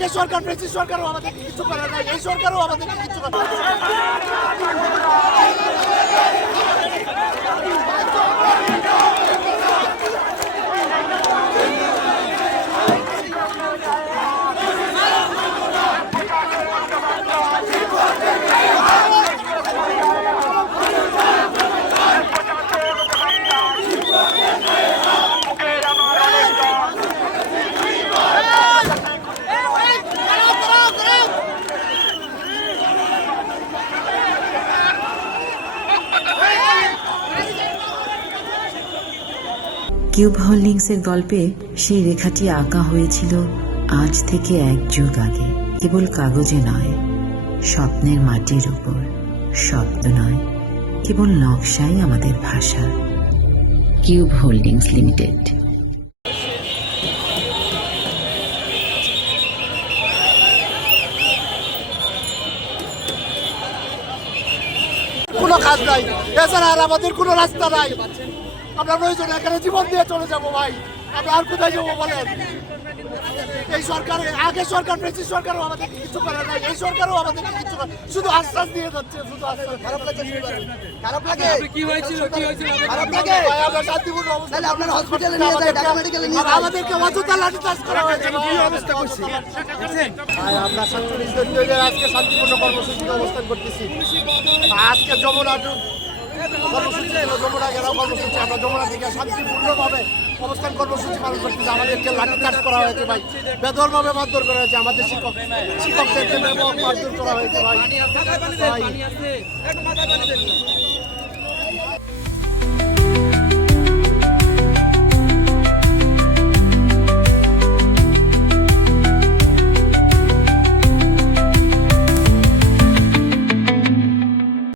আগে সরকার ব্রিটিশ সরকারও আমাদের কিছু করে নাই, এই সরকারও আমাদের কিছু করে নাই। কিউব হোল্ডিংসের গল্পে সেই রেখাটি আঁকা হয়েছিল আজ থেকে 1 যুগ আগে। কেবল কাগজে নয়, স্বপ্নের মাটির উপর। শব্দ নয়, কেবল নকশাই আমাদের ভাষা। Cube holdings limited. কোনো কাজ নাই, এছাড়া আর আমাদের কোনো রাস্তা নাই। আমরা প্রয়োজন এখানে জীবন দিয়ে চলে যাবো ভাই, আমরা আর কোথায় যাবো বলেন? এই সরকার, আগে সরকার ব্রিটিশ সরকারও আমাদের কিছু করে নাই, এই সরকারও আমাদের কিছু করে, শুধু আশ্বাস দিয়ে যাচ্ছে, শুধু আশ্বাস। খারাপ লাগে? খারাপ লাগে? কি হয়েছিল? খারাপ লাগে? ভাই আমরা শান্তিপূর্ণ অবস্থায়, আপনার হসপিটালে নিয়ে যাই, ঢাকা মেডিকেলে নিয়ে যাই, আমাদেরকে অযথা লাঠিচার্জ করা হয়েছে। কি অবস্থা করছি ভাই? আমরা 47 জন মিলে আজকে শান্তিপূর্ণ কর্মসূচিতে অবস্থান করতেছি। আজকে যমুনা কর্মসূচি, যমুনা ঘেরাও কর্মসূচি, আমরা যমুনা থেকে শান্তিপূর্ণভাবে অবস্থান কর্মসূচি পালন করতেছি। আমাদেরকে লাঠিচার্জ করা হয়েছে ভাই, বেদরভাবে মারধর করা হয়েছে, আমাদের শিক্ষকদেরকে মারধর করা হয়েছে ভাই।